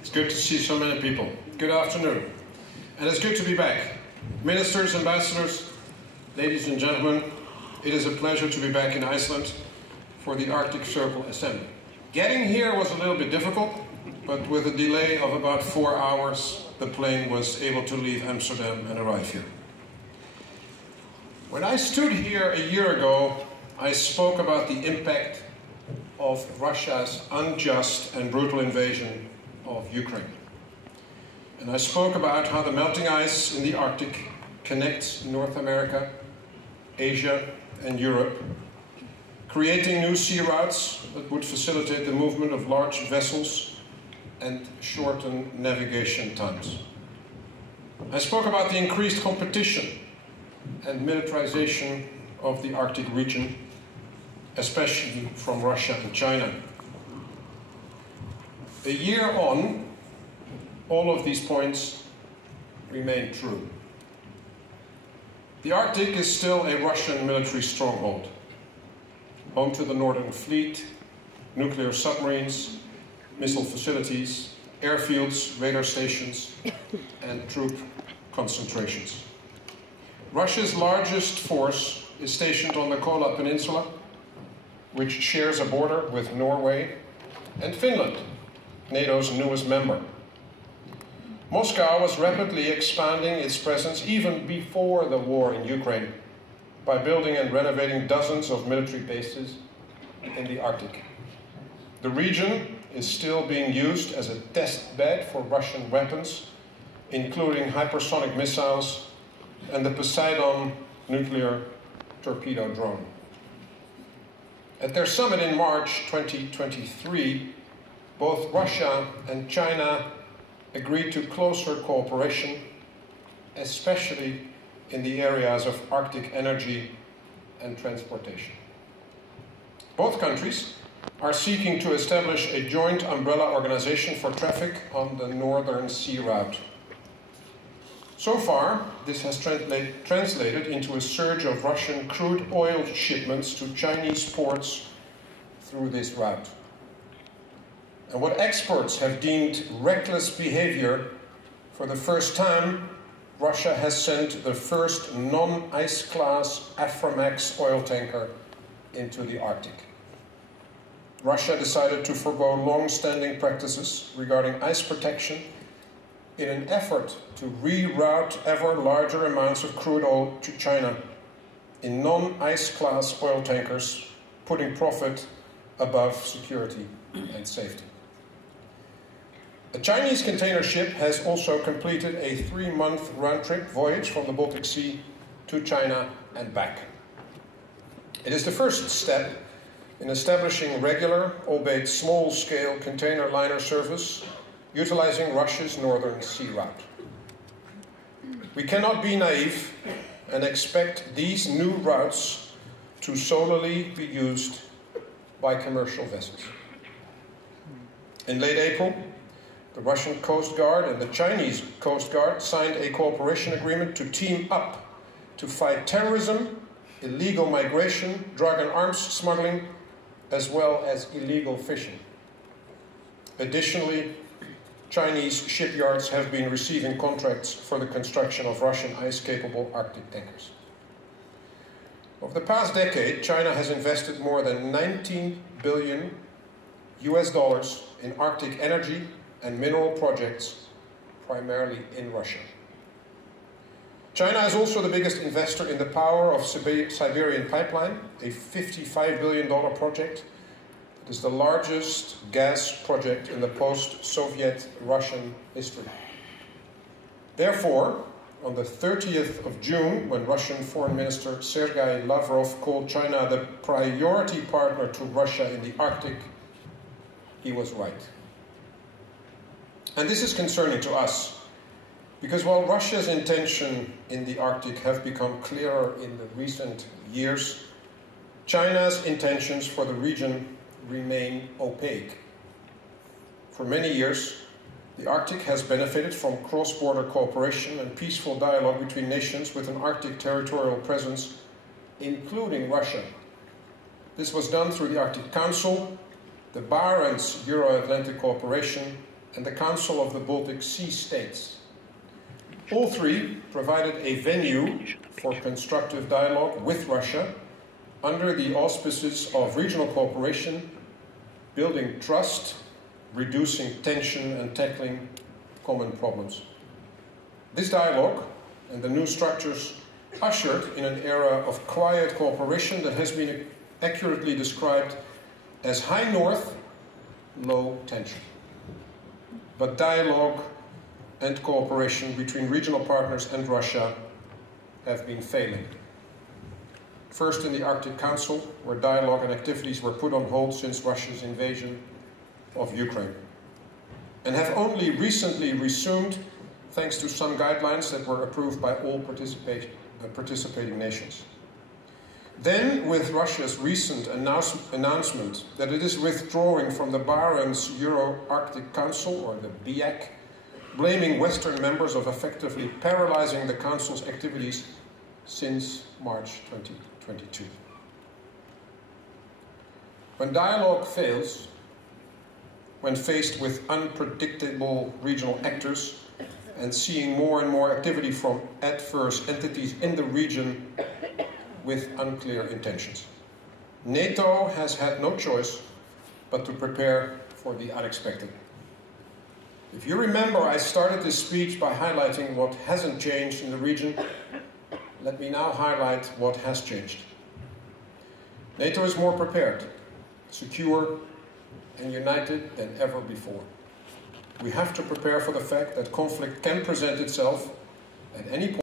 It's good to see so many people. Good afternoon. And it's good to be back. Ministers, ambassadors, ladies and gentlemen, it is a pleasure to be back in Iceland for the Arctic Circle Assembly. Getting here was a little bit difficult, but with a delay of about 4 hours, the plane was able to leave Amsterdam and arrive here. When I stood here a year ago, I spoke about the impact of Russia's unjust and brutal invasion of Ukraine. And I spoke about how the melting ice in the Arctic connects North America, Asia, and Europe, creating new sea routes that would facilitate the movement of large vessels and shorten navigation times. I spoke about the increased competition and militarization of the Arctic region, especially from Russia and China. A year on, all of these points remain true. The Arctic is still a Russian military stronghold, home to the Northern Fleet, nuclear submarines, missile facilities, airfields, radar stations, and troop concentrations. Russia's largest force is stationed on the Kola Peninsula, which shares a border with Norway and Finland, NATO's newest member. Moscow was rapidly expanding its presence even before the war in Ukraine by building and renovating dozens of military bases in the Arctic. The region is still being used as a test bed for Russian weapons, including hypersonic missiles and the Poseidon nuclear torpedo drone. At their summit in March 2023, both Russia and China agreed to closer cooperation, especially in the areas of Arctic energy and transportation. Both countries are seeking to establish a joint umbrella organization for traffic on the Northern Sea Route. So far, this has translated into a surge of Russian crude oil shipments to Chinese ports through this route. And what experts have deemed reckless behavior, for the first time, Russia has sent the first non-ice class Aframax oil tanker into the Arctic. Russia decided to forgo long-standing practices regarding ice protection in an effort to reroute ever larger amounts of crude oil to China in non-ice class oil tankers, putting profit above security and safety. A Chinese container ship has also completed a 3-month round-trip voyage from the Baltic Sea to China and back. It is the first step in establishing regular, albeit small-scale container liner service utilizing Russia's Northern Sea Route. We cannot be naive and expect these new routes to solely be used by commercial vessels. In late April, the Russian Coast Guard and the Chinese Coast Guard signed a cooperation agreement to team up to fight terrorism, illegal migration, drug and arms smuggling, as well as illegal fishing. Additionally, Chinese shipyards have been receiving contracts for the construction of Russian ice-capable Arctic tankers. Over the past decade, China has invested more than $19 billion in Arctic energy and mineral projects, primarily in Russia. China is also the biggest investor in the Power of Siberian Pipeline, a $55 billion project. It is the largest gas project in the post-Soviet Russian history. Therefore, on the 30th of June, when Russian Foreign Minister Sergei Lavrov called China the priority partner to Russia in the Arctic, he was right. And this is concerning to us, because while Russia's intentions in the Arctic have become clearer in the recent years, China's intentions for the region remain opaque. For many years, the Arctic has benefited from cross-border cooperation and peaceful dialogue between nations with an Arctic territorial presence, including Russia. This was done through the Arctic Council, the Bauer and Euro-Atlantic Cooperation, and the Council of the Baltic Sea States. All three provided a venue for constructive dialogue with Russia under the auspices of regional cooperation, building trust, reducing tension and tackling common problems. This dialogue and the new structures ushered in an era of quiet cooperation that has been accurately described as high north, low tension. But dialogue and cooperation between regional partners and Russia have been failing. First in the Arctic Council, where dialogue and activities were put on hold since Russia's invasion of Ukraine, and have only recently resumed thanks to some guidelines that were approved by all participating nations. Then, with Russia's recent announcement that it is withdrawing from the Barents Euro-Arctic Council, or the BIAC, blaming Western members of effectively paralyzing the Council's activities since March 2022. When dialogue fails, when faced with unpredictable regional actors and seeing more and more activity from adverse entities in the region with unclear intentions, NATO has had no choice but to prepare for the unexpected. If you remember, I started this speech by highlighting what hasn't changed in the region. Let me now highlight what has changed. NATO is more prepared, secure, and united than ever before. We have to prepare for the fact that conflict can present itself at any point.